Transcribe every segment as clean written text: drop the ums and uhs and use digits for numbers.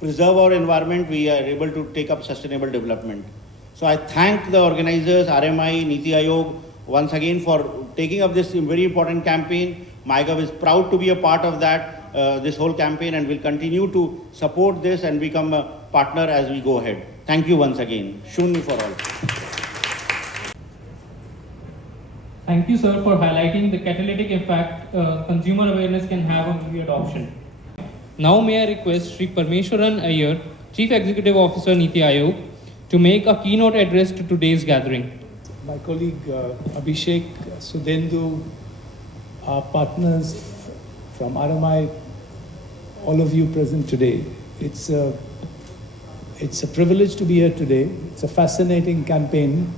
preserve our environment, we are able to take up sustainable development. So I thank the organizers, RMI, NITI Aayog, once again for taking up this very important campaign. MyGov is proud to be a part of that, this whole campaign, and will continue to support this and become a partner as we go ahead. Thank you once again. Shoonya for all. Thank you, sir, for highlighting the catalytic impact consumer awareness can have on EV adoption. Now may I request Sri Parmeshwaran Iyer, Chief Executive Officer NITI Aayog, to make a keynote address to today's gathering. My colleague Abhishek, Sudhendu, our partners from RMI, all of you present today. It's a privilege to be here today. It's a fascinating campaign.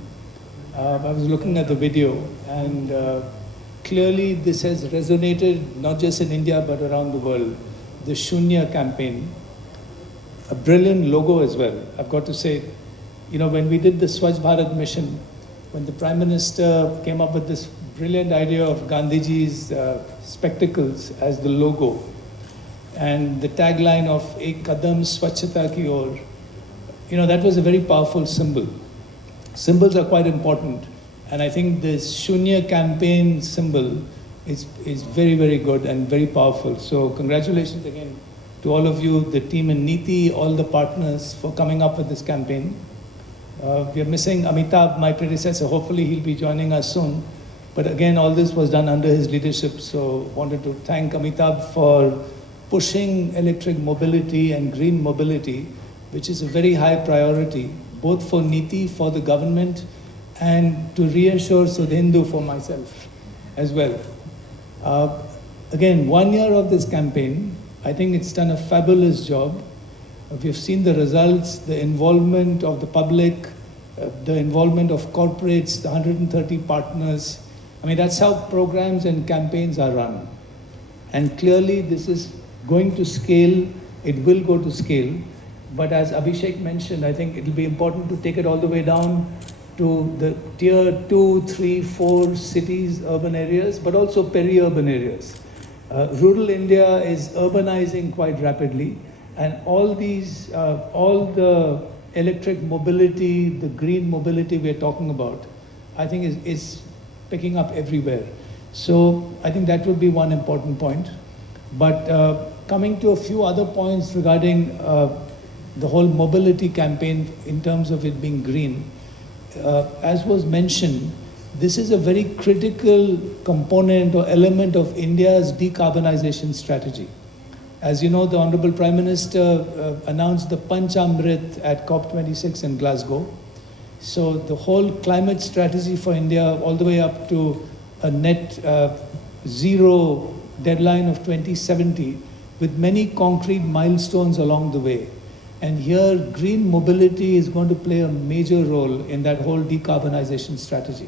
I was looking at the video, and clearly this has resonated not just in India but around the world. The Shoonya campaign, a brilliant logo as well. I've got to say, when we did the Swachh Bharat mission, when the Prime Minister came up with this brilliant idea of Gandhiji's spectacles as the logo, and the tagline of Ek Kadam Swachhata Ki Or, that was a very powerful symbol. Symbols are quite important, and I think this Shoonya campaign symbol is very, very good and very powerful. So congratulations again to all of you, the team in NITI, all the partners for coming up with this campaign. We are missing Amitabh, my predecessor. Hopefully he'll be joining us soon. But again, all this was done under his leadership. So wanted to thank Amitabh for pushing electric mobility and green mobility, which is a very high priority, both for NITI, for the government, and to reassure Sudhendu for myself as well. Again, 1 year of this campaign, I think it's done a fabulous job. We've seen the results, the involvement of the public, the involvement of corporates, the 130 partners. I mean, that's how programs and campaigns are run. And clearly this is going to scale, it will go to scale. But as Abhishek mentioned, I think it'll be important to take it all the way down to the tier 2, 3, 4 cities, urban areas, but also peri-urban areas. Rural India is urbanizing quite rapidly, and all the electric mobility, the green mobility we're talking about, I think is picking up everywhere. So I think that would be one important point. But coming to a few other points regarding the whole mobility campaign in terms of it being green, as was mentioned, this is a very critical component or element of India's decarbonization strategy. As you know, the Honorable Prime Minister announced the Panchamrit at COP26 in Glasgow. So the whole climate strategy for India, all the way up to a net zero deadline of 2070, with many concrete milestones along the way. And here, green mobility is going to play a major role in that whole decarbonization strategy.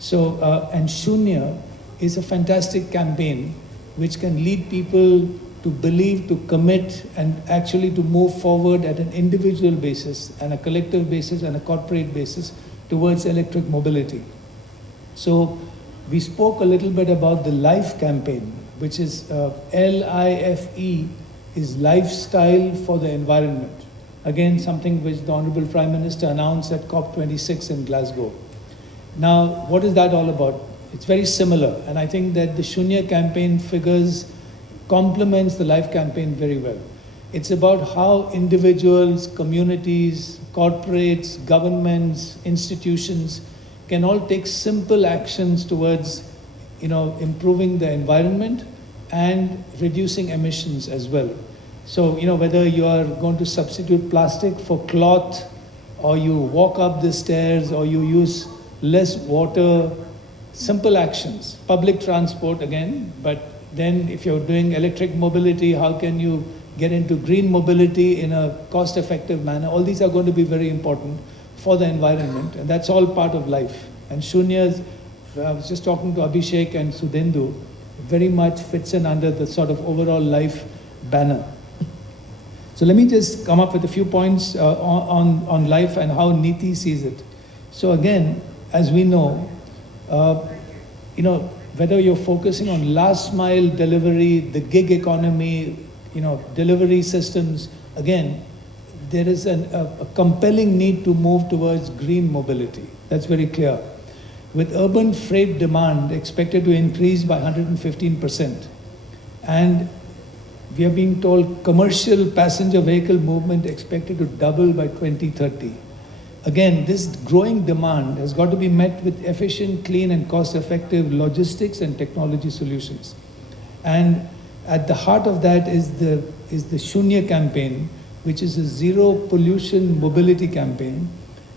So, and Shoonya is a fantastic campaign which can lead people to believe, to commit, and actually to move forward at an individual basis and a collective basis and a corporate basis towards electric mobility. So we spoke a little bit about the LIFE campaign, which is LIFE, is lifestyle for the environment. Again, something which the Honorable Prime Minister announced at COP26 in Glasgow. Now, what is that all about? It's very similar, and I think that the Shoonya campaign figures complements the LIFE campaign very well. It's about how individuals, communities, corporates, governments, institutions can all take simple actions towards, improving the environment and reducing emissions as well. So, whether you are going to substitute plastic for cloth, or you walk up the stairs, or you use less water, simple actions. Public transport again, but then if you're doing electric mobility, how can you get into green mobility in a cost-effective manner? All these are going to be very important for the environment, and that's all part of life. And Shoonya's, I was just talking to Abhishek and Sudhendu, very much fits in under the sort of overall life banner. So let me just come up with a few points on life and how NITI sees it. So again, as we know, whether you're focusing on last mile delivery, the gig economy, delivery systems, again, there is a compelling need to move towards green mobility. That's very clear. With urban freight demand expected to increase by 115%, and we are being told commercial passenger vehicle movement expected to double by 2030. Again, this growing demand has got to be met with efficient, clean, and cost-effective logistics and technology solutions. And at the heart of that is the Shoonya campaign, which is a zero pollution mobility campaign.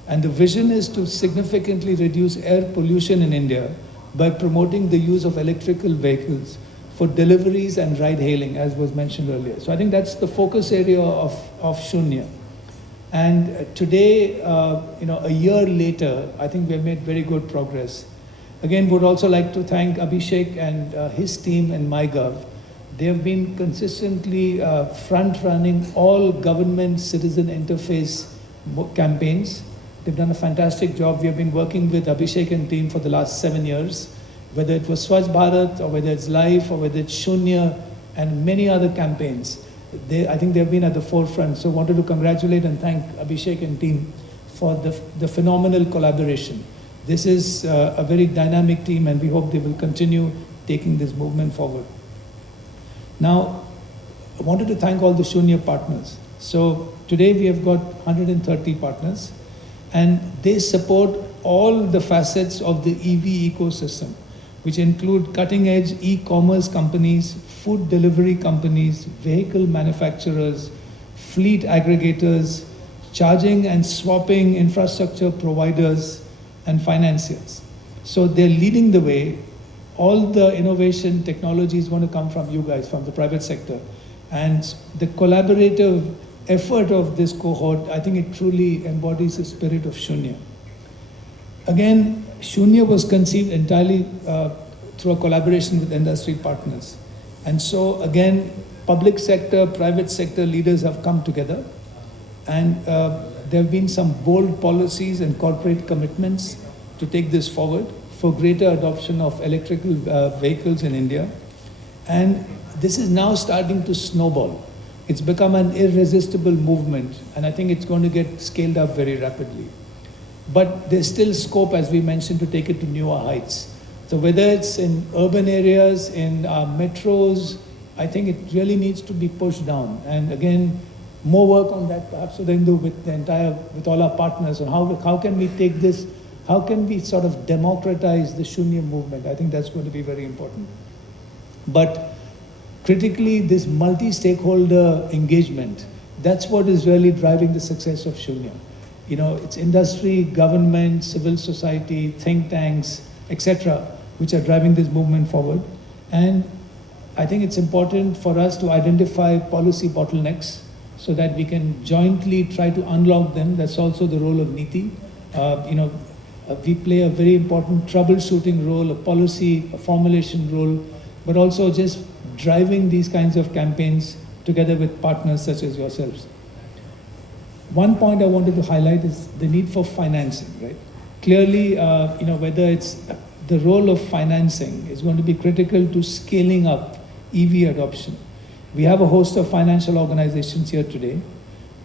And the vision is to significantly reduce air pollution in India by promoting the use of electrical vehicles for deliveries and ride hailing, as was mentioned earlier. So I think that's the focus area of Shoonya. And today, a year later, I think we have made very good progress. Again, would also like to thank Abhishek and his team and MyGov. They have been consistently front-running all government citizen interface campaigns. They've done a fantastic job. We have been working with Abhishek and team for the last 7 years, whether it was Swachh Bharat, or whether it's Life, or whether it's Shoonya, and many other campaigns. I think they've been at the forefront. So I wanted to congratulate and thank Abhishek and team for the phenomenal collaboration. This is a very dynamic team, and we hope they will continue taking this movement forward. Now, I wanted to thank all the Shoonya partners. So today we have got 130 partners, and they support all the facets of the EV ecosystem, which include cutting-edge e-commerce companies, food delivery companies, vehicle manufacturers, fleet aggregators, charging and swapping infrastructure providers, and financiers. So they're leading the way. All the innovation technology is going to come from you guys, from the private sector. And the collaborative effort of this cohort, I think it truly embodies the spirit of Shoonya. Again, Shoonya was conceived entirely through a collaboration with industry partners. And so again, public sector, private sector leaders have come together, and there have been some bold policies and corporate commitments to take this forward for greater adoption of electrical vehicles in India. And this is now starting to snowball. It's become an irresistible movement, and I think it's going to get scaled up very rapidly. But there's still scope, as we mentioned, to take it to newer heights. So whether it's in urban areas, in metros, I think it really needs to be pushed down. And again, more work on that perhaps to then do with all our partners on how can we take this, how can we sort of democratize the Shoonya movement? I think that's going to be very important. But critically, this multi-stakeholder engagement, that's what is really driving the success of Shoonya. You know, it's industry, government, civil society, think tanks, etc., which are driving this movement forward. And I think it's important for us to identify policy bottlenecks so that we can jointly try to unlock them. That's also the role of NITI. We play a very important troubleshooting role, a policy, a formulation role, but also just driving these kinds of campaigns together with partners such as yourselves. One point I wanted to highlight is the need for financing, right? Clearly, whether it's the role of financing is going to be critical to scaling up EV adoption. We have a host of financial organizations here today,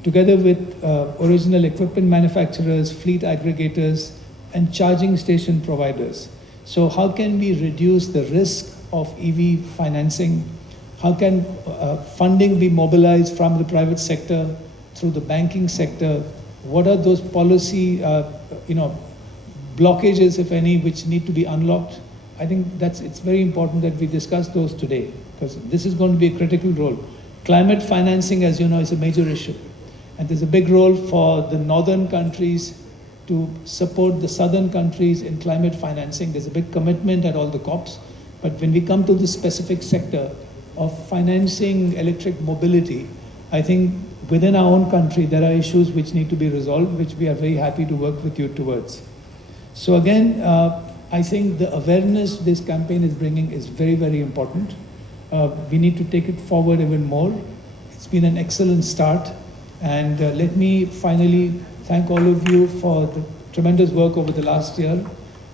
together with original equipment manufacturers, fleet aggregators, and charging station providers. So how can we reduce the risk of EV financing? How can funding be mobilized from the private sector through the banking sector? What are those policy, blockages, if any, which need to be unlocked? I think it's very important that we discuss those today, because this is going to be a critical role. Climate financing, as you know, is a major issue. And there's a big role for the northern countries to support the southern countries in climate financing. There's a big commitment at all the COPs. But when we come to the specific sector of financing electric mobility, I think within our own country, there are issues which need to be resolved, which we are very happy to work with you towards. So again, I think the awareness this campaign is bringing is very, very important. We need to take it forward even more. It's been an excellent start. And let me finally thank all of you for the tremendous work over the last year.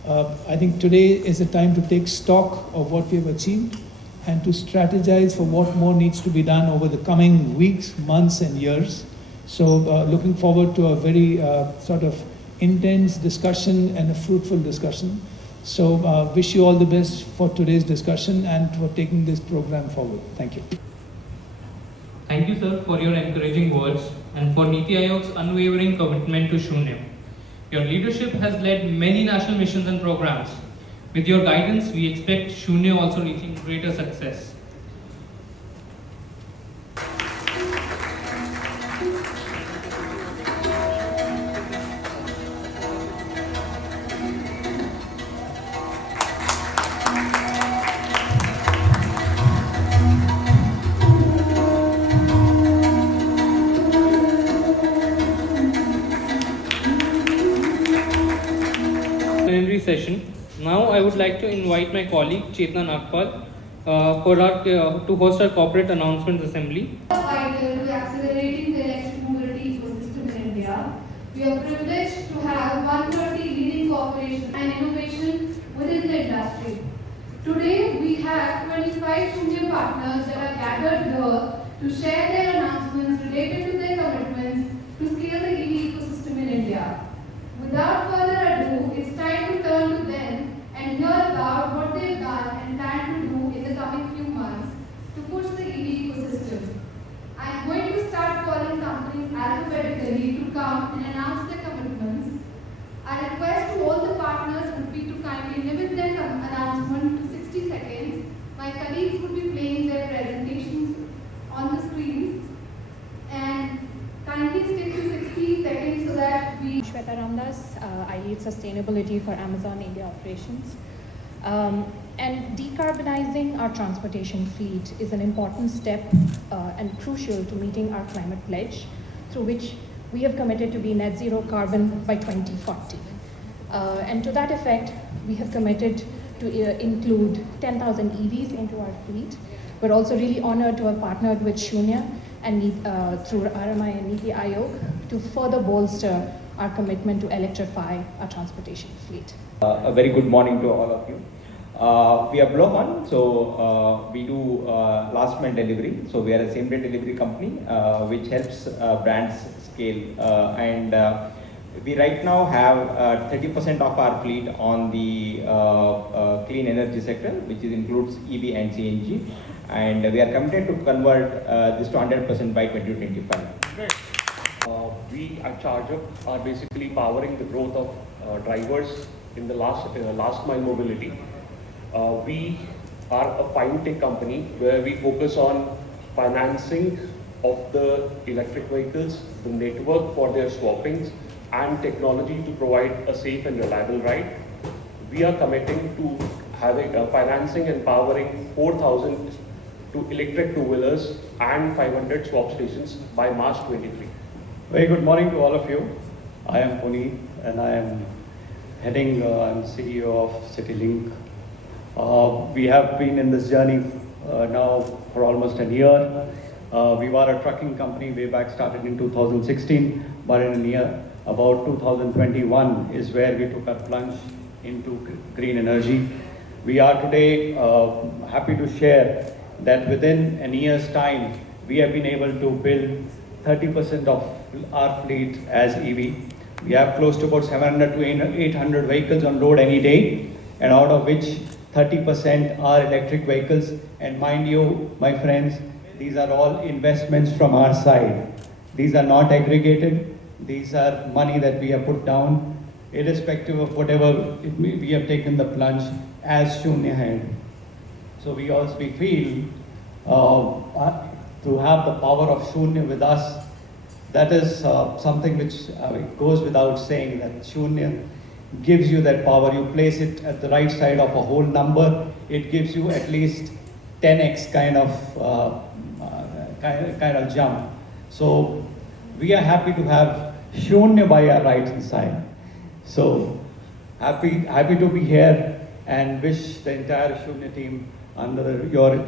I think today is a time to take stock of what we have achieved and to strategize for what more needs to be done over the coming weeks, months, and years. So looking forward to a very sort of intense discussion and a fruitful discussion. So wish you all the best for today's discussion and for taking this program forward. Thank you. Thank you, sir, for your encouraging words and for NITI Aayog's unwavering commitment to Shoonya. Your leadership has led many national missions and programs. With your guidance, we expect Shoonya also reaching greater success. Plenary session. Now I would like to invite my colleague Chetna Nagpal to host our corporate announcements assembly. Vital to accelerating the electric mobility ecosystem in India. We are privileged to have 130 leading corporations and innovation within the industry. Today we have 25 Shoonya partners that are gathered here to share their announcements related to their commitments to scale the EV ecosystem in India. Without further ado, it's time to turn to them and hear about what they've done and plan to do in the coming few months to push the EV ecosystem. I'm going to start calling companies alphabetically to come and announce their commitments. Our request to all the partners would be to kindly limit their announcement to 60 seconds. My colleagues would be playing their presentations on the screens, and kindly stick to 60 seconds so that we... Shweta Ramdas, I lead sustainability for Amazon India operations. And decarbonizing our transportation fleet is an important step and crucial to meeting our climate pledge, through which we have committed to be net zero carbon by 2040. And to that effect, we have committed to include 10,000 EVs into our fleet. We're also really honored to have partnered with Shoonya and through RMI and NITI Aayog to further bolster our commitment to electrify our transportation fleet. A very good morning to all of you. We are Blohan, so we do last mile delivery. So we are a same day delivery company which helps brands scale. And we right now have 30% of our fleet on the clean energy sector, which includes EV and CNG. And we are committed to convert this to 100% by 2025. We at ChargeUp are basically powering the growth of drivers in the last mile mobility. We are a fintech company where we focus on financing of the electric vehicles, the network for their swappings, and technology to provide a safe and reliable ride. We are committing to having financing and powering 4,000 to electric two-wheelers and 500 swap stations by March 23. Very good morning to all of you. I am Puneet and I am I'm CEO of CityLink. We have been in this journey now for almost a year. We were a trucking company way back, started in 2016, but in a year, about 2021 is where we took our plunge into green energy. We are today happy to share that within a year's time, we have been able to build 30% of our fleet as EV. We have close to about 700 to 800 vehicles on road any day, and out of which 30% are electric vehicles. And mind you, my friends, these are all investments from our side. These are not aggregated. These are money that we have put down, irrespective of whatever we have taken the plunge as Shoonya had. So we feel to have the power of Shoonya with us, that is something which goes without saying, that Shoonya gives you that power. You place it at the right side of a whole number, it gives you at least 10x kind of jump. So we are happy to have Shoonya by our right hand side. So happy to be here and wish the entire Shoonya team under your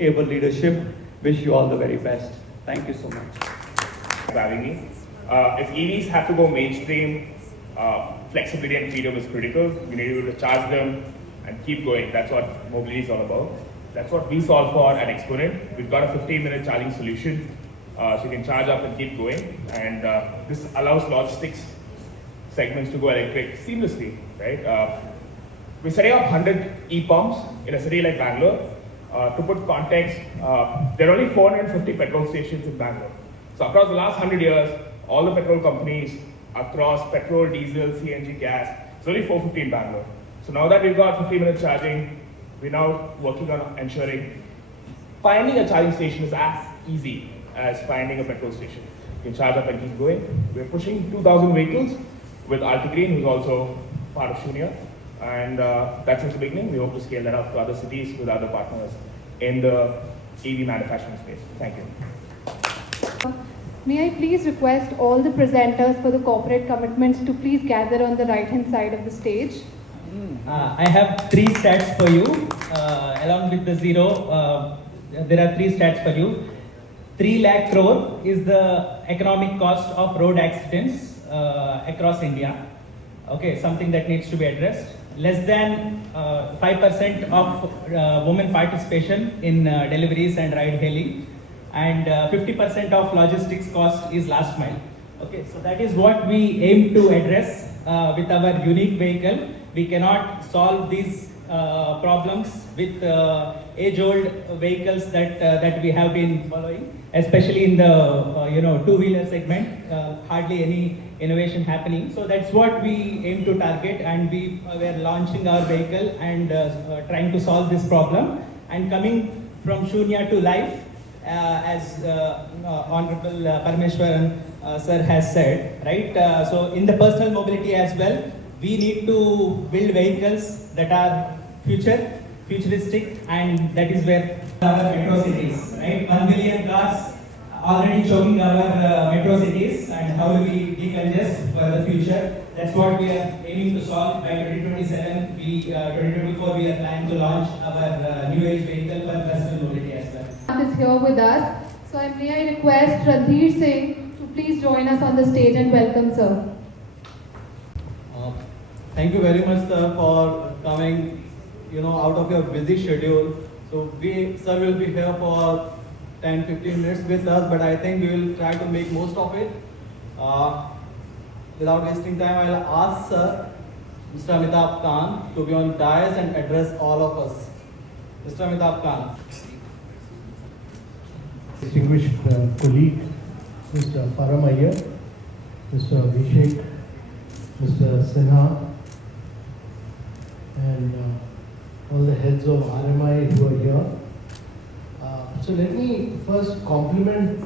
able leadership, wish you all the very best. Thank you so much. Having me. If EVs have to go mainstream, flexibility and freedom is critical. We need to be able to charge them and keep going. That's what mobility is all about. That's what we solve for at Exponent. We've got a 15-minute charging solution, so you can charge up and keep going. And this allows logistics segments to go electric seamlessly, right? We're setting up 100 e-pumps in a city like Bangalore. To put context, there are only 450 petrol stations in Bangalore. So across the last 100 years, all the petrol companies across petrol, diesel, CNG, gas, it's only 450 in Bangalore. So now that we've got 15-minute charging, we're now working on ensuring finding a charging station is as easy as finding a petrol station. You can charge up and keep going. We're pushing 2,000 vehicles with Altigreen, who's also part of Shoonya. And that's in the beginning. We hope to scale that up to other cities with other partners in the EV manufacturing space. Thank you. May I please request all the presenters for the corporate commitments to please gather on the right-hand side of the stage. I have 3 stats for you. Along with the zero, there are 3 stats for you. 3 lakh crore is the economic cost of road accidents across India. Okay, something that needs to be addressed. Less than 5% of women participation in deliveries and ride hailing, and 50% of logistics cost is last mile. Okay, so that is what we aim to address with our unique vehicle. We cannot solve these problems with age-old vehicles that we have been following, especially in the two-wheeler segment. Hardly any innovation happening. So that's what we aim to target, and we are launching our vehicle and trying to solve this problem. And coming from Shoonya to life, as Honorable Parameshwaran sir has said, right? So in the personal mobility as well, we need to build vehicles that are futuristic, and that is where our metro cities, right? 1 million cars already choking our metro cities, and how do we decongest for the future? That's what we are aiming to solve by 2027. 2024 we are planning to launch our new age vehicle for personal mobility as well. Is here with us. So may I request Randhir Singh to please join us on the stage and welcome sir. Thank you very much, sir, for coming, out of your busy schedule. So sir will be here for 10-15 minutes with us, but I think we will try to make most of it. Without wasting time, I'll ask Sir, Mr. Amitabh Kant, to be on dais and address all of us. Mr. Amitabh Kant. Distinguished colleague, Mr. Param Iyer, Mr. Abhishek, Mr. Sinha, and all the heads of RMI who are here. So let me first compliment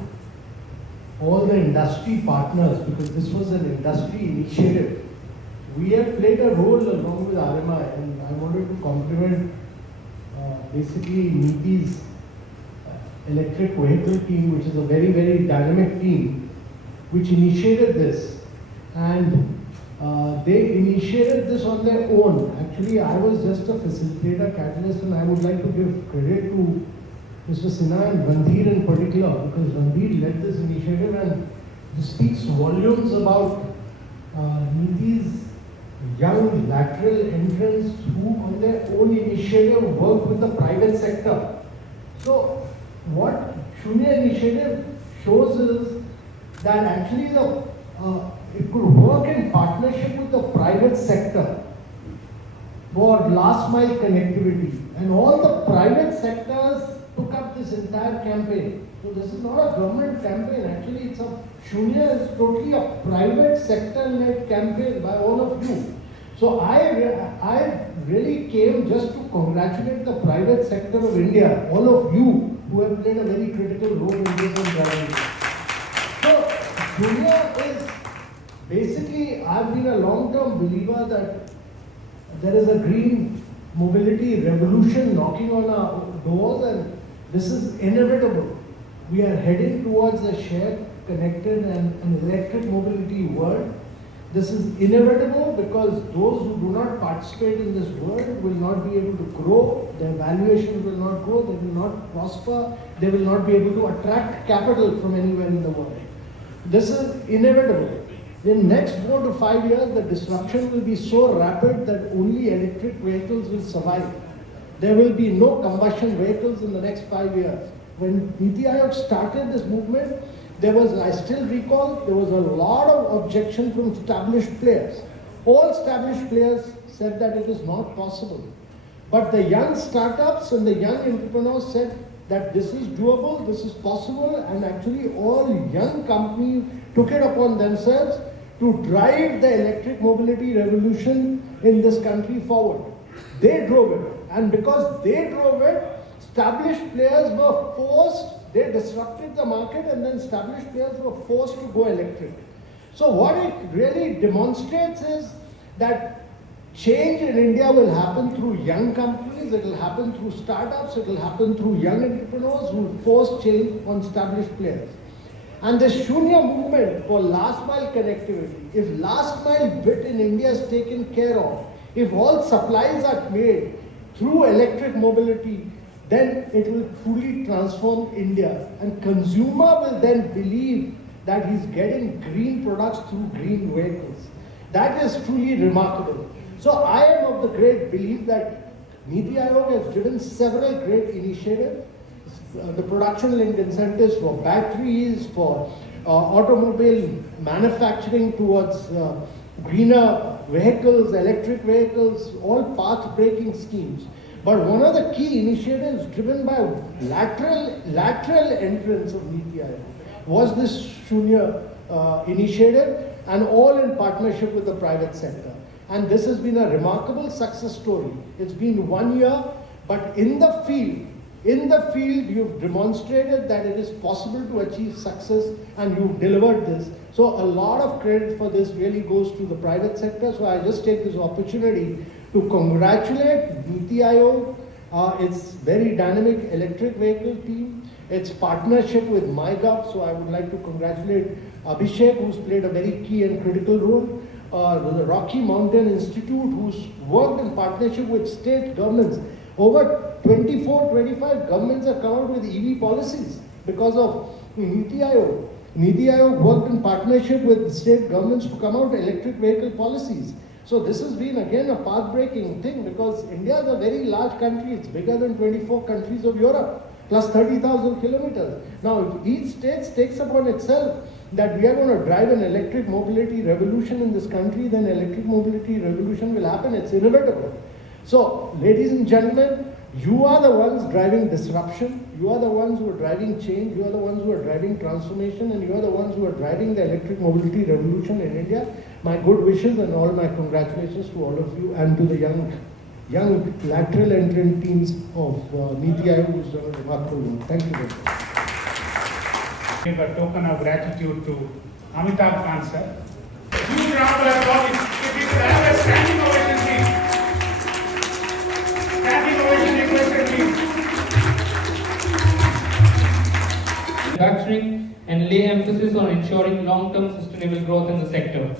all the industry partners, because this was an industry initiative. We have played a role along with RMI, and I wanted to compliment basically NITI's electric vehicle team, which is a very, very dynamic team, which initiated this. And they initiated this on their own. Actually, I was just a facilitator, catalyst, and I would like to give credit to Mr. Sinha and Randhir in particular, because Randhir led this initiative, and this speaks volumes about NITI's young lateral entrants who on their own initiative work with the private sector. So what Shoonya initiative shows is that actually it could work in partnership with the private sector for last mile connectivity, and all the private sectors took up this entire campaign. So this is not a government campaign, actually Shoonya is totally a private sector led campaign by all of you. So I really came just to congratulate the private sector of India, all of you who have played a very critical role in this and driving it. So Shoonya is basically, I've been a long-term believer that there is a green mobility revolution knocking on our doors, and this is inevitable. We are heading towards a shared, connected and an electric mobility world. This is inevitable because those who do not participate in this world will not be able to grow, their valuations will not grow, they will not prosper, they will not be able to attract capital from anywhere in the world. This is inevitable. In next 4 to 5 years, the disruption will be so rapid that only electric vehicles will survive. there will be no combustion vehicles in the next 5 years. When NITI Aayog started this movement, I still recall, there was a lot of objection from established players. All established players said that it is not possible. But the young startups and the young entrepreneurs said that this is doable, this is possible, and actually all young companies took it upon themselves to drive the electric mobility revolution in this country forward. They drove it, and because they drove it, established players were forced, they disrupted the market, and then established players were forced to go electric. So what it really demonstrates is that change in India will happen through young companies, it will happen through startups, it will happen through young entrepreneurs who force change on established players. And the Shoonya movement for last mile connectivity, if last mile bit in India is taken care of, if all supplies are made through electric mobility, then it will truly transform India. And consumer will then believe that he's getting green products through green vehicles. That is truly remarkable. So I am of the great belief that NITI Aayog has driven several great initiatives. The production linked incentives for batteries, for automobile manufacturing towards greener vehicles, electric vehicles, all path breaking schemes. But one of the key initiatives driven by lateral entrance of NITI Aayog was this Shoonya initiative, and all in partnership with the private sector. And this has been a remarkable success story. It's been 1 year, but in the field, you've demonstrated that it is possible to achieve success, and you've delivered this. So a lot of credit for this really goes to the private sector. So I just take this opportunity to congratulate NITI Aayog, its very dynamic electric vehicle team, its partnership with MyGov. So I would like to congratulate Abhishek, who's played a very key and critical role. The Rocky Mountain Institute, who's worked in partnership with state governments. Over 24, 25 governments have come out with EV policies because of NITI Aayog. NITI Aayog worked in partnership with state governments to come out with electric vehicle policies. So this has been again a path-breaking thing, because India is a very large country. It's bigger than 24 countries of Europe, plus 30,000 kilometers. Now, if each state takes upon itself that we are going to drive an electric mobility revolution in this country, then electric mobility revolution will happen. It's inevitable. So, ladies and gentlemen, you are the ones driving disruption. You are the ones who are driving change. You are the ones who are driving transformation, and you are the ones who are driving the electric mobility revolution in India. My good wishes and all my congratulations to all of you, and to the young lateral entrant teams of NITI Aayog, who's done a remarkable work. Thank you very much. Give a token of gratitude to Amitabh Kant, sir. Huge round of applause. If you could have a standing ovation, please. Standing ovation requested, please. Manufacturing and lay emphasis on ensuring long-term sustainable growth in the sector.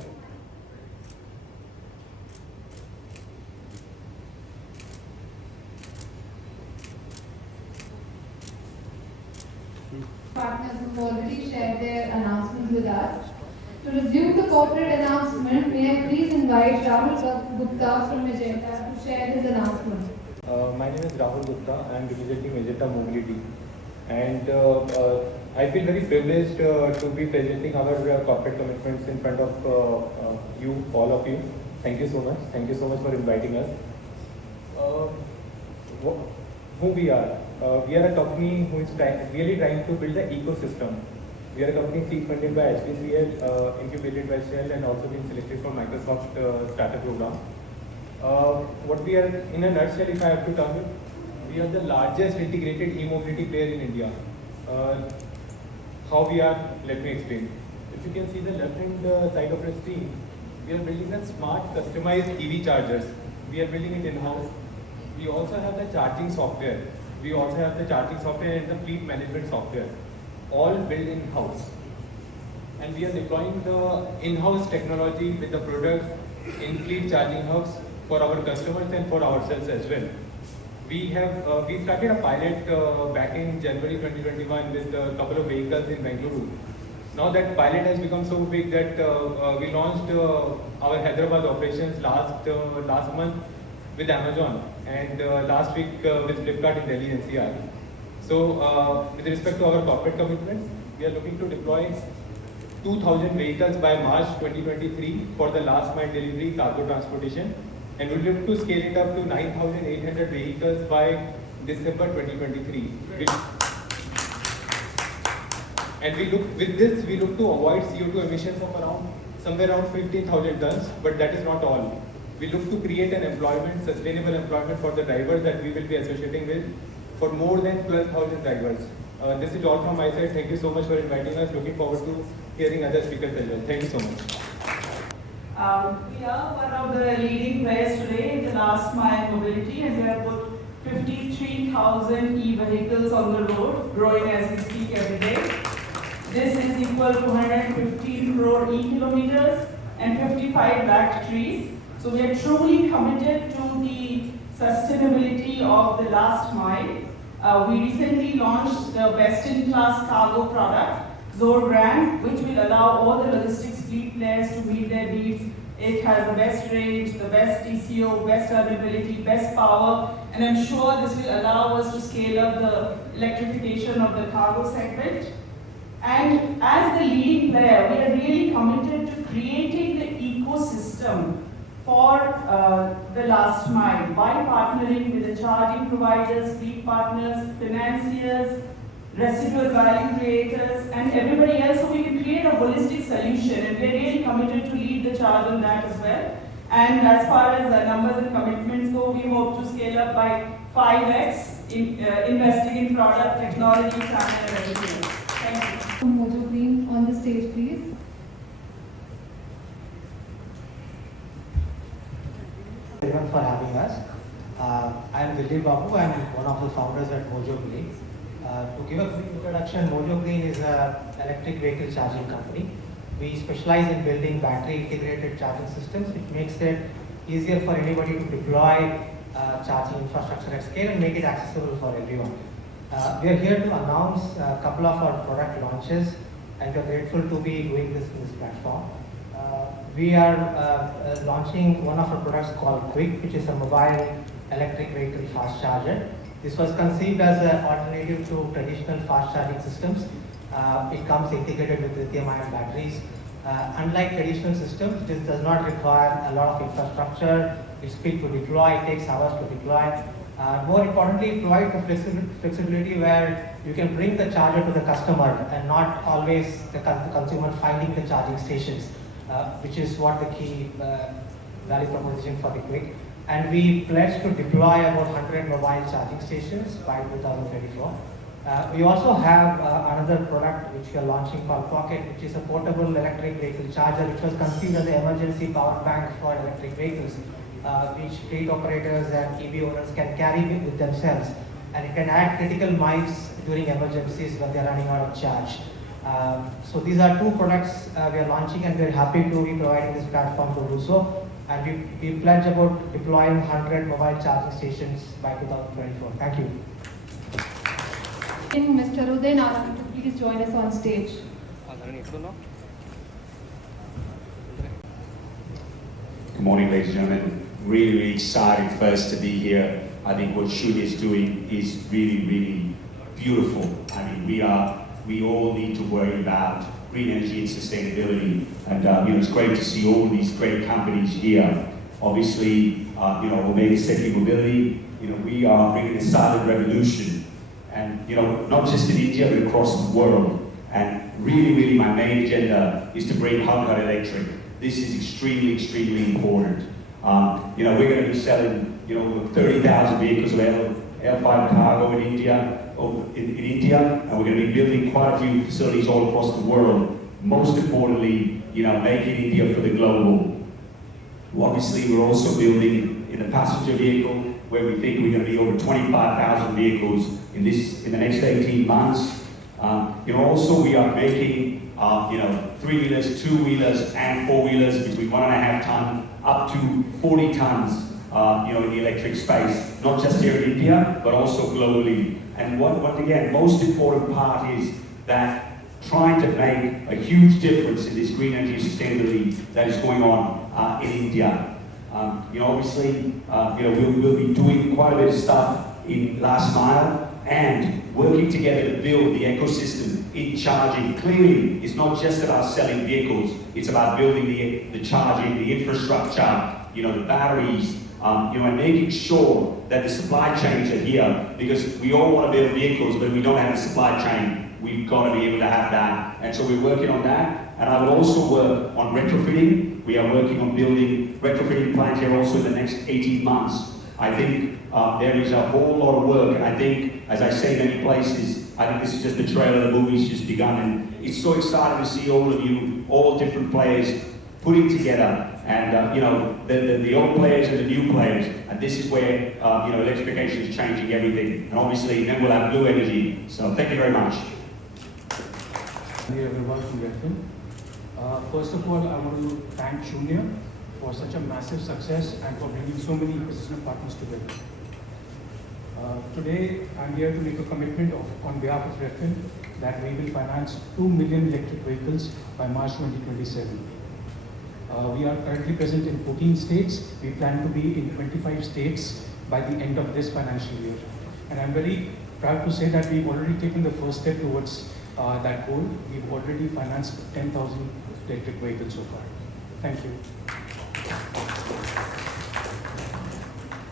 Partners who've already shared their announcements with us. To resume the corporate announcement, may I please invite Rahul Gupta from Magenta to share his announcement. My name is Rahul Gupta. I am representing Magenta Mobility, and I feel very privileged to be presenting our corporate commitments in front of you, all of you. Thank you so much. Thank you so much for inviting us. Who we are? We are a company who is really trying to build an ecosystem. We are a company seed funded by HPCL, incubated by Shell, and also been selected for Microsoft startup program. What we are, in a nutshell, if I have to tell you, we are the largest integrated e-mobility player in India. How we are, let me explain. If you can see the left-hand side of your screen, we are building a smart, customized EV chargers. We are building it in-house. We also have the charging software. We also have the charging software and the fleet management software, all built in-house. And we are deploying the in-house technology with the products in fleet charging hubs for our customers and for ourselves as well. We started a pilot back in January 2021 with a couple of vehicles in Bengaluru. Now that pilot has become so big that we launched our Hyderabad operations last month with Amazon. and last week with Flipkart in Delhi NCR. So with respect to our corporate commitments, we are looking to deploy 2,000 vehicles by March 2023 for the last mile delivery cargo transportation, and we look to scale it up to 9,800 vehicles by December 2023. And we look to avoid CO2 emissions of somewhere around 15,000 tons, but that is not all. We look to create an employment, sustainable employment for the drivers that we will be associating with for more than 12,000 drivers. This is all from my side. Thank you so much for inviting us. Looking forward to hearing other speakers as well. Thank you so much. We are one of the leading players today in the last mile mobility, and we have put 53,000 e-vehicles on the road, growing as we speak every day. This is equal to 115 crore e-kilometers and 55 lakh trees. So we are truly committed to the sustainability of the last mile. We recently launched the best-in-class cargo product, Zor brand, which will allow all the logistics fleet players to meet their needs. It has the best range, the best TCO, best availability, best power, and I'm sure this will allow us to scale up the electrification of the cargo segment. And as the leading player, we are really committed to creating the ecosystem for the last mile by partnering with the charging providers, fleet partners, financiers, residual value creators, and everybody else, so we can create a holistic solution, and we are really committed to lead the charge on that as well. And as far as the numbers and commitments go, we hope to scale up by 5x, investing in product, technology, channel, and everything else. Thank you. Mojo Green on the stage, please. Everyone for having us. I am Dilip Babu. I am one of the founders at Mojo Green. To give a quick introduction, Mojo Green is an electric vehicle charging company. We specialize in building battery integrated charging systems, which makes it easier for anybody to deploy charging infrastructure at scale and make it accessible for everyone. We are here to announce a couple of our product launches, and we are grateful to be doing this in this platform. We are launching one of our products called Quick, which is a mobile electric vehicle fast charger. This was conceived as an alternative to traditional fast charging systems. It comes integrated with lithium-ion batteries. Unlike traditional systems, this does not require a lot of infrastructure. It's quick to deploy, it takes hours to deploy. More importantly, it provides the flexibility where you can bring the charger to the customer and not always the consumer finding the charging stations, which is what the key value proposition for the Quick. And we pledge to deploy about 100 mobile charging stations by 2024. We also have another product which we are launching called Pocket, which is a portable electric vehicle charger, which was conceived as an emergency power bank for electric vehicles, which fleet operators and EV owners can carry with themselves. And it can add critical miles during emergencies when they are running out of charge. So these are two products we are launching, and we are happy to be providing this platform to do so. And we pledge about deploying 100 mobile charging stations by 2024. Thank you. Mr. Uday Narayan to please join us on stage. Good morning, ladies and gentlemen. Really excited first to be here. I think what Shoonya is doing is really beautiful. I mean, we all need to worry about green energy and sustainability, and it's great to see all these great companies here. Obviously, Omega City Mobility, we are bringing a silent revolution, and not just in India but across the world. And really, my main agenda is to bring hub electric. This is extremely important. We're going to be selling 30,000 vehicles of L5 cargo in India. In India, and we're going to be building quite a few facilities all across the world. Most importantly, making India for the global. Obviously, we're also building in the passenger vehicle, where we think we're going to be over 25,000 vehicles in the next 18 months. Also we are making 3-wheelers, 2-wheelers, and 4-wheelers between 1.5 ton up to 40 tons. In the electric space, not just here in India, but also globally. And what again, most important part is that trying to make a huge difference in this green energy sustainability that is going on in India. Obviously, we'll be doing quite a bit of stuff in last mile and working together to build the ecosystem in charging. Clearly, it's not just about selling vehicles, it's about building the charging, the infrastructure, the batteries, and making sure that the supply chains are here, because we all want to build vehicles, but we don't have a supply chain. We've got to be able to have that. And so we're working on that. And I will also work on retrofitting. We are working on building retrofitting plants here also in the next 18 months. I think there is a whole lot of work, and I think, as I say many places, I think this is just the trailer, the movie's just begun, and it's so exciting to see all of you, all different players, putting together, and the old players and the new players, and this is where electrification is changing everything, and obviously then we'll have blue energy. So thank you very much. Thank you everyone from Redfin. First of all, I want to thank Shoonya for such a massive success and for bringing so many ecosystem partners together. Today, I'm here to make a commitment on behalf of Redfin that we will finance 2 million electric vehicles by March 2027. We are currently present in 14 states. We plan to be in 25 states by the end of this financial year. And I'm very proud to say that we've already taken the first step towards that goal. We've already financed 10,000 electric vehicles so far. Thank you.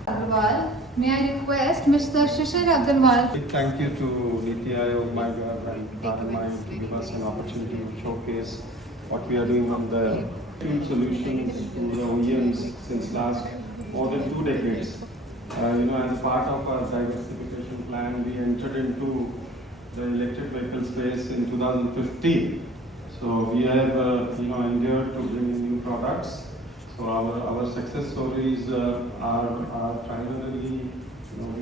Agarwal, may I request Mr. Shishir Agarwal. Thank you to NITI Aayog, MyGov and RMI to give us an opportunity to showcase what we are doing on the solutions to the OEMs since last more than 2 decades. As a part of our diversification plan, we entered into the electric vehicle space in 2015. So we have endeavored to bring in new products. So our success stories are primarily,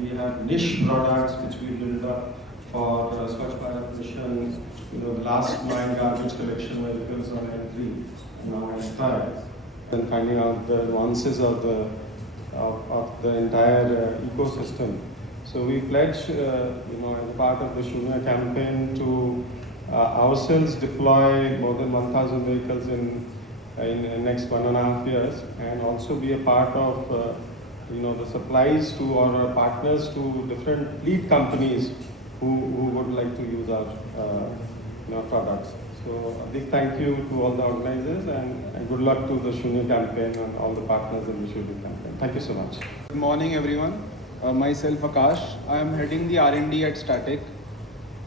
we have niche products which we build up for Swachh Bharat Mission, the last mile garbage collection vehicles on N3, now N5, and finding out the nuances of the entire ecosystem. So we pledge, as part of the Shoonya campaign to ourselves deploy more than 1,000 vehicles in the next 1.5 years, and also be a part of the supplies to our partners to different fleet companies who would like to use our products. So a big thank you to all the organizers, and good luck to the Shoonya campaign and all the partners in the Shoonya campaign. Thank you so much. Good morning everyone. Myself Akash. I am heading the R&D at Static.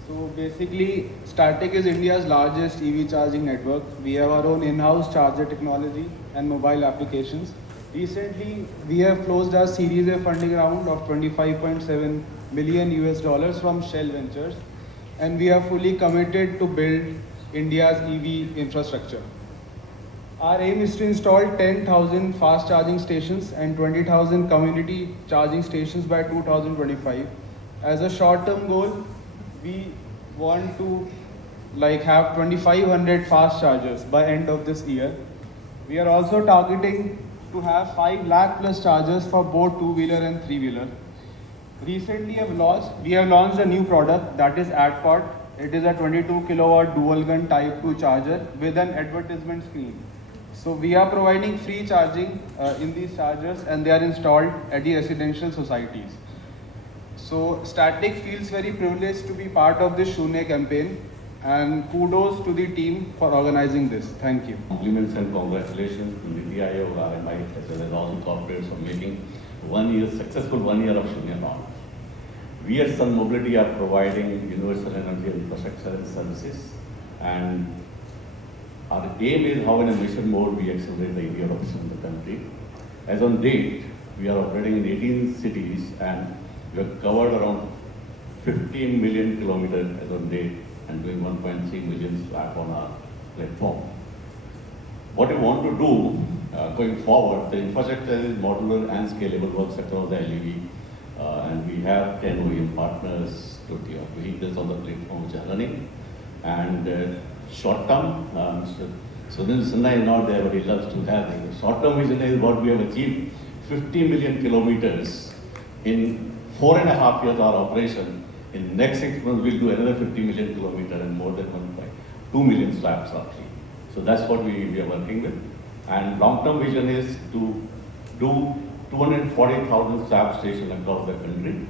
So basically, Static is India's largest EV charging network. We have our own in-house charger technology and mobile applications. Recently, we have closed our Series A funding round of $25.7 million from Shell Ventures, and we are fully committed to build India's EV infrastructure. Our aim is to install 10,000 fast charging stations and 20,000 community charging stations by 2025. As a short-term goal, we want to have 2,500 fast chargers by end of this year. We are also targeting to have 5 lakh plus chargers for both two-wheeler and three-wheeler. Recently, we have launched a new product, that is AdPod. It is a 22 kilowatt dual gun type 2 charger with an advertisement screen. So we are providing free charging in these chargers, and they are installed at the residential societies. So Static feels very privileged to be part of this Shoonya campaign, and kudos to the team for organizing this. Thank you. Compliments and congratulations to NITI Aayog, RMI, as well as all the corporates for making successful 1 year of Shoonya launch. We at Sun Mobility are providing universal energy infrastructure and services, and our aim is how in a mission mode we accelerate the EV adoption in the country. As on date, we are operating in 18 cities, and we have covered around 15 million kilometers as on date, and doing 1.3 million swap on our platform. What we want to do going forward, the infrastructure is modular and scalable, works across the LEV, and we have 10 OEM partners, 20 vehicles on the platform which are running. And short term, Mr. Sunil Sinha is not there, but he loves to have it. Short term vision is what we have achieved, 50 million kilometers in 4.5 years of our operation. In next 6 months, we'll do another 50 million kilometers and more than 1.2 million swaps roughly. So that's what we are working with. And long-term vision is to do 240,000 swap stations across the country,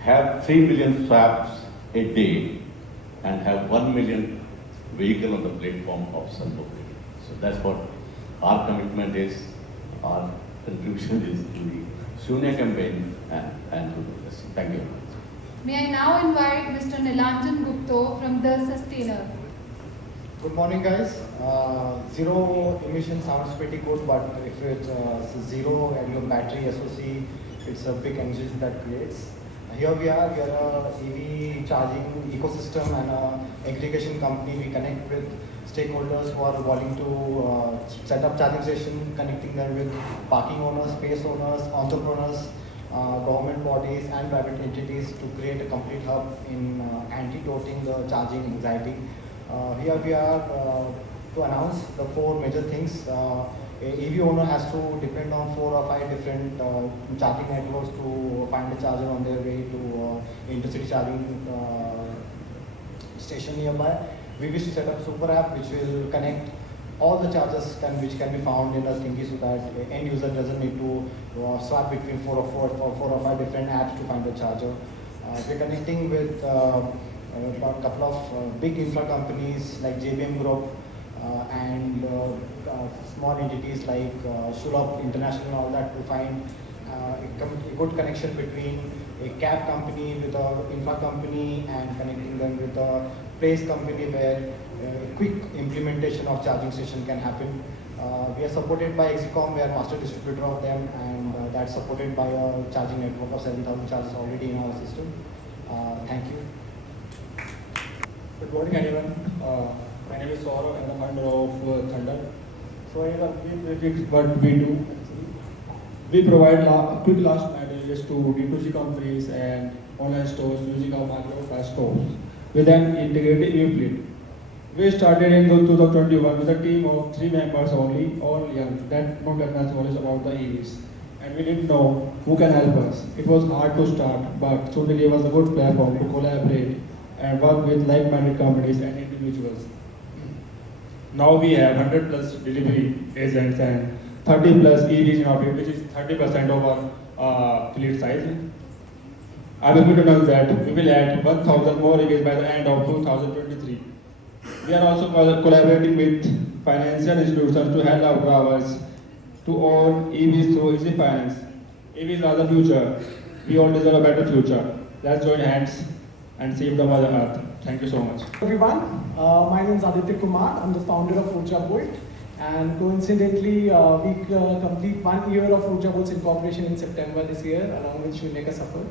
have 3 million swaps a day, and have 1 million vehicles on the platform of Sun Mobility. So that's what our commitment is, our contribution is to the Shoonya campaign and to do this. Thank you. May I now invite Mr. Nilanjan Gupta from The Sustainer. Good morning, guys. Zero emission sounds pretty good, but if it's zero and your battery SOC, it's a big engine that creates. Here we are a EV charging ecosystem and an aggregation company. We connect with stakeholders who are willing to set up charging station, connecting them with parking owners, space owners, entrepreneurs, government bodies and private entities to create a complete hub in antidoting the charging anxiety. Here we are to announce the 4 major things. A EV owner has to depend on 4 or 5 different charging networks to find a charger on their way to intercity charging station nearby. We wish to set up a super app which will connect all the chargers which can be found in a thingy, so that end user doesn't need to swap between 4 or 5 different apps to find a charger. We're connecting with a couple of big infra companies like JBM Group and small entities like Shulop International and all that to find a good connection between a cab company with an infra company and connecting them with a place company where quick implementation of charging station can happen. We are supported by Exicom, we are master distributor of them, and that's supported by a charging network of 7,000 chargers already in our system. Thank you. Good morning, everyone. My name is Saurav and I'm the founder of Thunder. So, what we do, we provide quick last mile deliveries to D2C companies and online stores using our micro stores with an integrated EV fleet. We started in 2021 with a team of 3 members only, all young, that no technical knowledge about the EVs. And we didn't know who can help us. It was hard to start, but Shoonya gave us a good platform to collaborate and work with like-minded companies and individuals. Now we have 100 plus delivery agents and 30 plus EVs in our fleet, which is 30% of our fleet size. I'm happy to announce that we will add 1,000 more EVs by the end of 2023. We are also collaborating with financial institutions to help our drivers to own EVs through easy finance. EVs are the future. We all deserve a better future. Let's join hands and save the Mother Earth. Thank you so much. Everyone, my name is Aditya Kumar. I'm the founder of Urja Bolt. And coincidentally, we complete 1 year of Urja Bolt's incorporation in September this year, along with Shoonya Ka Safar.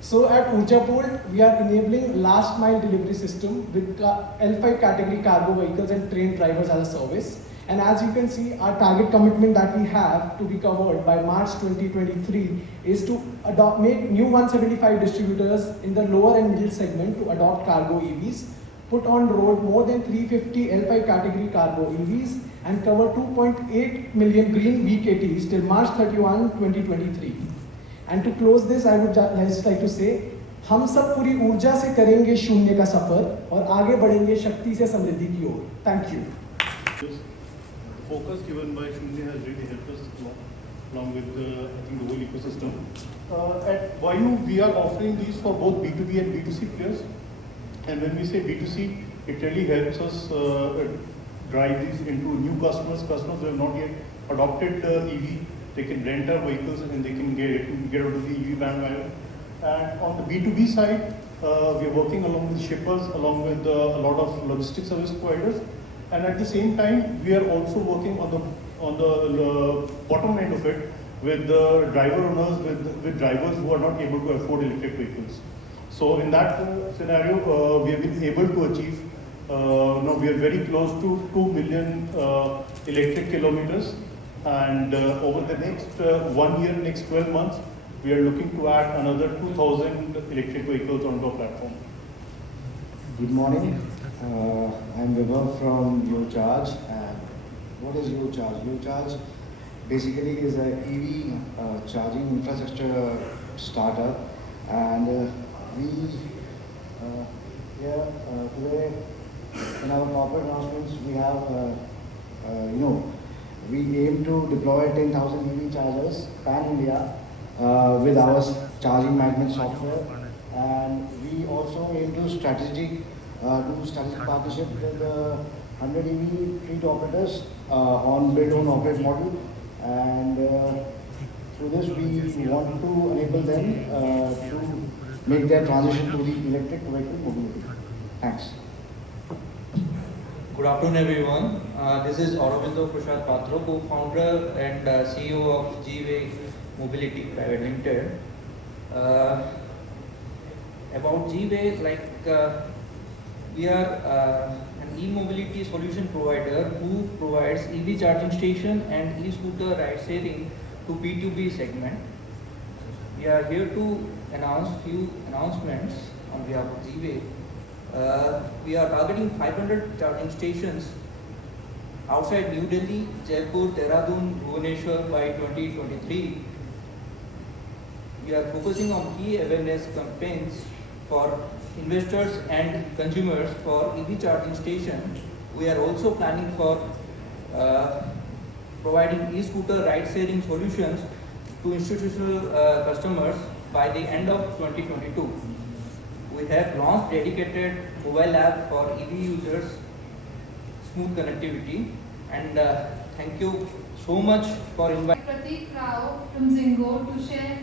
So at Urja Bolt, we are enabling last mile delivery system with L5 category cargo vehicles and trained drivers as a service. And as you can see, our target commitment that we have to be covered by March 2023 is to make new 175 distributors in the lower and middle segment to adopt cargo EVs, put on road more than 350 L5 category cargo EVs, and cover 2.8 million green VKTs till March 31, 2023. And to close this, I would just like to say, हम सब पूरी ऊर्जा से करेंगे शून्य का सफर और आगे बढ़ेंगे शक्ति से समृद्धि की ओर. Thank you. Focus given by Shoonya has really helped us along with the whole ecosystem. At YU, we are offering these for both B2B and B2C players. And when we say B2C, it really helps us drive these into new customers who have not yet adopted EV. They can rent our vehicles and they can get out of the EV bandwagon. And on the B2B side, we are working along with shippers, along with a lot of logistics service providers. And at the same time, we are also working on the bottom end of it with the driver owners, with drivers who are not able to afford electric vehicles. So in that scenario, we have been able to achieve, we are very close to 2 million electric kilometers. And over the next 1 year, next 12 months, we are looking to add another 2,000 electric vehicles onto our platform. Good morning. I'm Vibhav from YouCharge. What is YouCharge? YouCharge basically is an EV charging infrastructure startup, and we here today in our corporate announcements we have We aim to deploy 10,000 EV chargers pan-India with our charging management software. And we also aim to do strategic partnership with 100 EV fleet operators on build, own, operate model. And through this, we want to enable them to make their transition to the electric vehicle mobility. Thanks. Good afternoon, everyone. This is Aurobindo Prasad Patro, co-founder and CEO of G20 Mobility Private Limited. About G20, we are an e-mobility solution provider who provides EV charging station and e-scooter ride-sharing to B2B segment. We are here to announce few announcements on behalf of G20. We are targeting 500 charging stations outside New Delhi, Jaipur, Dehradun, Bhubaneswar by 2023. We are focusing on key awareness campaigns for investors and consumers for EV charging station. We are also planning for providing e-scooter ride-sharing solutions to institutional customers by the end of 2022. We have launched dedicated mobile app for EV users, smooth connectivity, and thank you so much for inviting. Pratik Rao from Zingo to share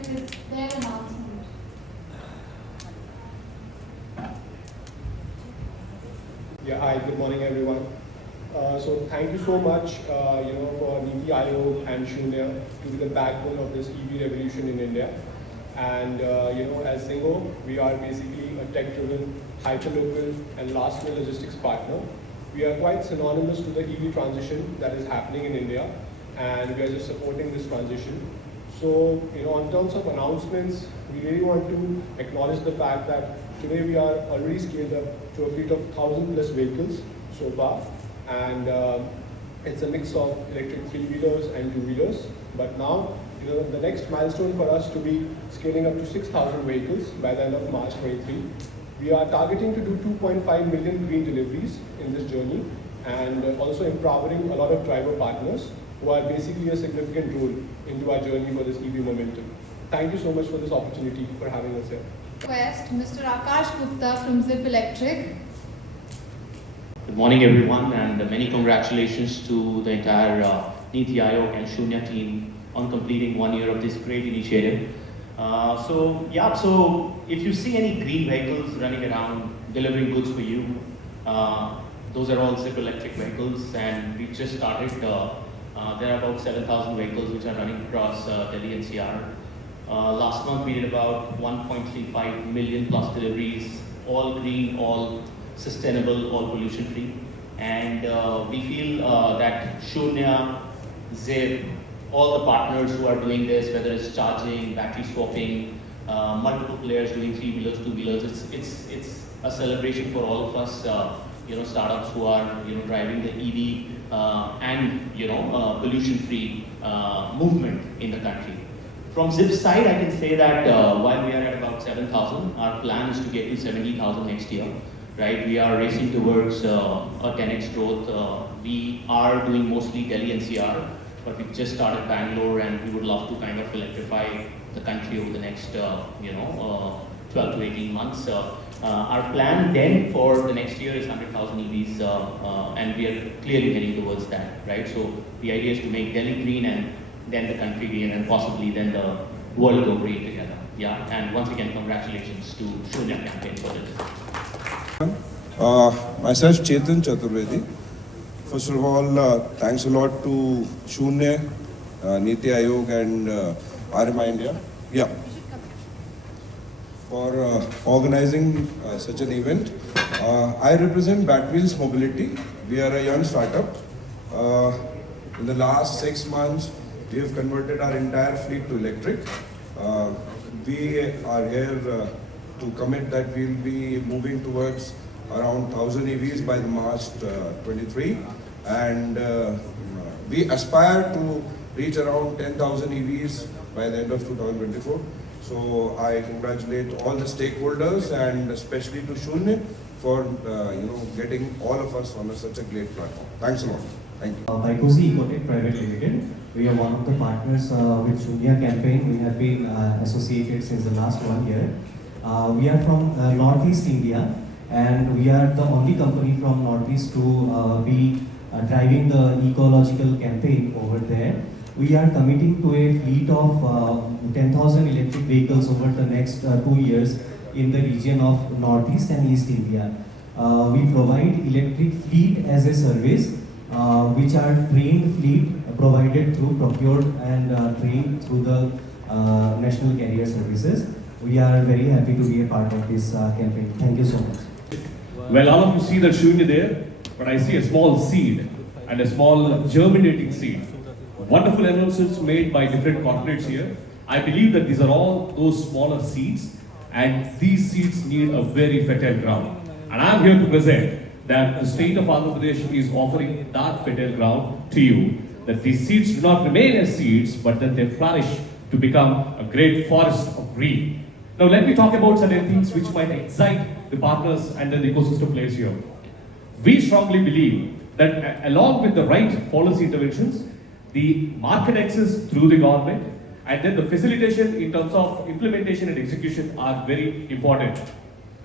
their announcement. Yeah, hi, good morning everyone. So thank you so much for NITI Aayog and Shoonya to be the backbone of this EV revolution in India. And as Zingo, we are basically a tech-driven, hyperlocal and last-mile logistics partner. We are quite synonymous to the EV transition that is happening in India, and we are just supporting this transition. So, in terms of announcements, we really want to acknowledge the fact that today we are already scaled up to a fleet of 1,000+ vehicles so far, and it's a mix of electric three-wheelers and two-wheelers. But now, the next milestone for us to be scaling up to 6,000 vehicles by the end of March 23. We are targeting to do 2.5 million green deliveries in this journey, and also empowering a lot of driver partners who are basically a significant role into our journey for this EV momentum. Thank you so much for this opportunity for having us here. Request Mr. Akash Gupta from Zip Electric. Good morning, everyone, and many congratulations to the entire NITI Aayog and Shoonya team on completing 1 year of this great initiative. So if you see any green vehicles running around delivering goods for you, those are all Zip Electric vehicles, and we just started. There are about 7,000 vehicles which are running across Delhi NCR. Last month we did about 1.35 million plus deliveries, all green, all sustainable, all pollution free. And we feel that Shoonya, Zip, all the partners who are doing this, whether it's charging, battery swapping, multiple players doing three-wheelers, two-wheelers, it's a celebration for all of us, startups who are, driving the EV and, pollution-free movement in the country. From Zip's side, I can say that while we are at about 7,000, our plan is to get to 70,000 next year, right? We are racing towards a 10x growth. We are doing mostly Delhi NCR, but we've just started Bangalore, and we would love to kind of electrify the country over the next, 12 to 18 months. Our plan then for the next year is 100,000 EVs, and we are clearly heading towards that, right? So the idea is to make Delhi green, and then the country green, and possibly then the world go green together. Yeah, and once again, congratulations to Shoonya campaign for this. Myself, Chetan Chaturvedi. First of all, thanks a lot to Shoonya, NITI Aayog and RMI India. Yeah. For organizing such an event. I represent Batwheels Mobility. We are a young startup. In the last 6 months, we have converted our entire fleet to electric. We are here to commit that we'll be moving towards around 1,000 EVs by March 23, and we aspire to reach around 10,000 EVs by the end of 2024. So I congratulate all the stakeholders, and especially to Shoonya for getting all of us on such a great platform. Thanks a lot. Thank you. Bykosi Ecotech Private Limited. We are one of the partners with Shoonya campaign. We have been associated since the last 1 year. We are from Northeast India, and we are the only company from Northeast to be driving the ecological campaign over there. We are committing to a fleet of 10,000 electric vehicles over the next 2 years in the region of Northeast and East India. We provide electric fleet as a service, which are trained fleet provided through procured and trained through the national carrier services. We are very happy to be a part of this campaign. Thank you so much. Well, all of you see that Shoonya there, but I see a small seed and a small germinating seed. Wonderful announcements made by different corporates here. I believe that these are all those smaller seeds, and these seeds need a very fertile ground. And I am here to present that the state of Andhra Pradesh is offering that fertile ground to you, that these seeds do not remain as seeds, but that they flourish to become a great forest of green. Now let me talk about certain things which might excite the partners and then the ecosystem players here. We strongly believe that along with the right policy interventions, the market access through the government, and then the facilitation in terms of implementation and execution are very important.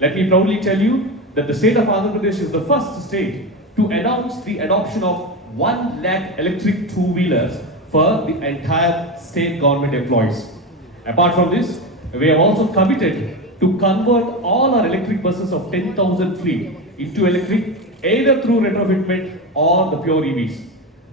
Let me proudly tell you that the state of Andhra Pradesh is the first state to announce the adoption of 1 lakh electric two-wheelers for the entire state government employees. Apart from this, we have also committed to convert all our electric buses of 10,000 fleet into electric, either through retrofitment or the pure EVs.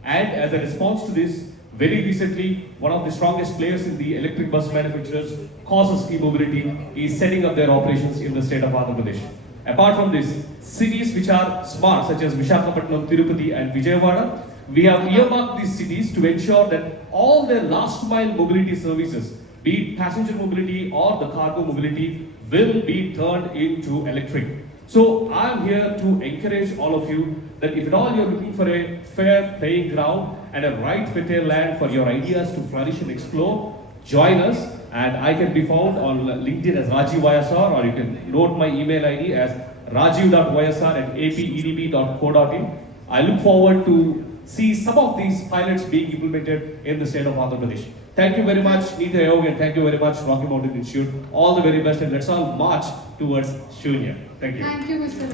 And as a response to this, very recently, one of the strongest players in the electric bus manufacturers, Causes E-Mobility, is setting up their operations in the state of Andhra Pradesh. Apart from this, cities which are smart, such as Visakhapatnam, Tirupati and Vijayawada, we have earmarked these cities to ensure that all their last mile mobility services, be it passenger mobility or the cargo mobility, will be turned into electric. So I am here to encourage all of you that if at all you are looking for a fair playing ground and a right fertile land for your ideas to flourish and explore, join us. And I can be found on LinkedIn as Rajiv YSR, or you can note my email ID as rajiv.ysr@apedb.co.in. I look forward to see some of these pilots being implemented in the state of Andhra Pradesh. Thank you very much, NITI Aayog, and thank you very much, Rocky Mountain Institute. All the very best, and let's all march towards Shoonya. Thank you. Thank you, Mr.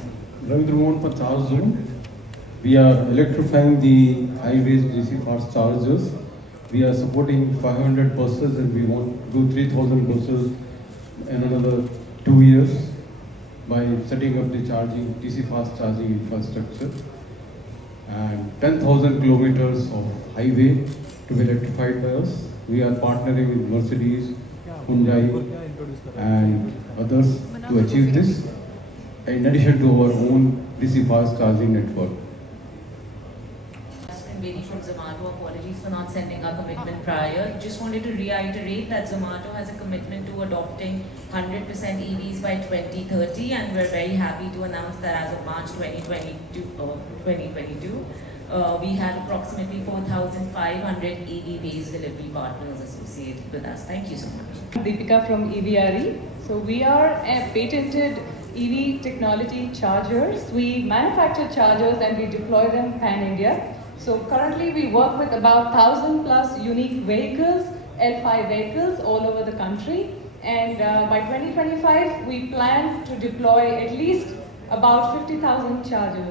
Ravindra Charge Zone. We are electrifying the highways DC fast chargers. We are supporting 500 buses, and we want to do 3,000 buses in another 2 years by setting up the DC fast charging infrastructure. And 10,000 kilometers of highway to be electrified by us. We are partnering with Mercedes, Hyundai and others to achieve this, in addition to our own DC fast charging network. Lady from Zomato, apologies for not sending our commitment prior. Just wanted to reiterate that Zomato has a commitment to adopting 100% EVs by 2030, and we're very happy to announce that as of March 2022, we had approximately 4,500 EV-based delivery partners associated with us. Thank you so much. Deepika from EVRE. So we are a patented EV technology chargers. We manufacture chargers and we deploy them pan-India. So currently we work with about 1,000 plus unique vehicles, L5 vehicles all over the country. And by 2025, we plan to deploy at least about 50,000 chargers.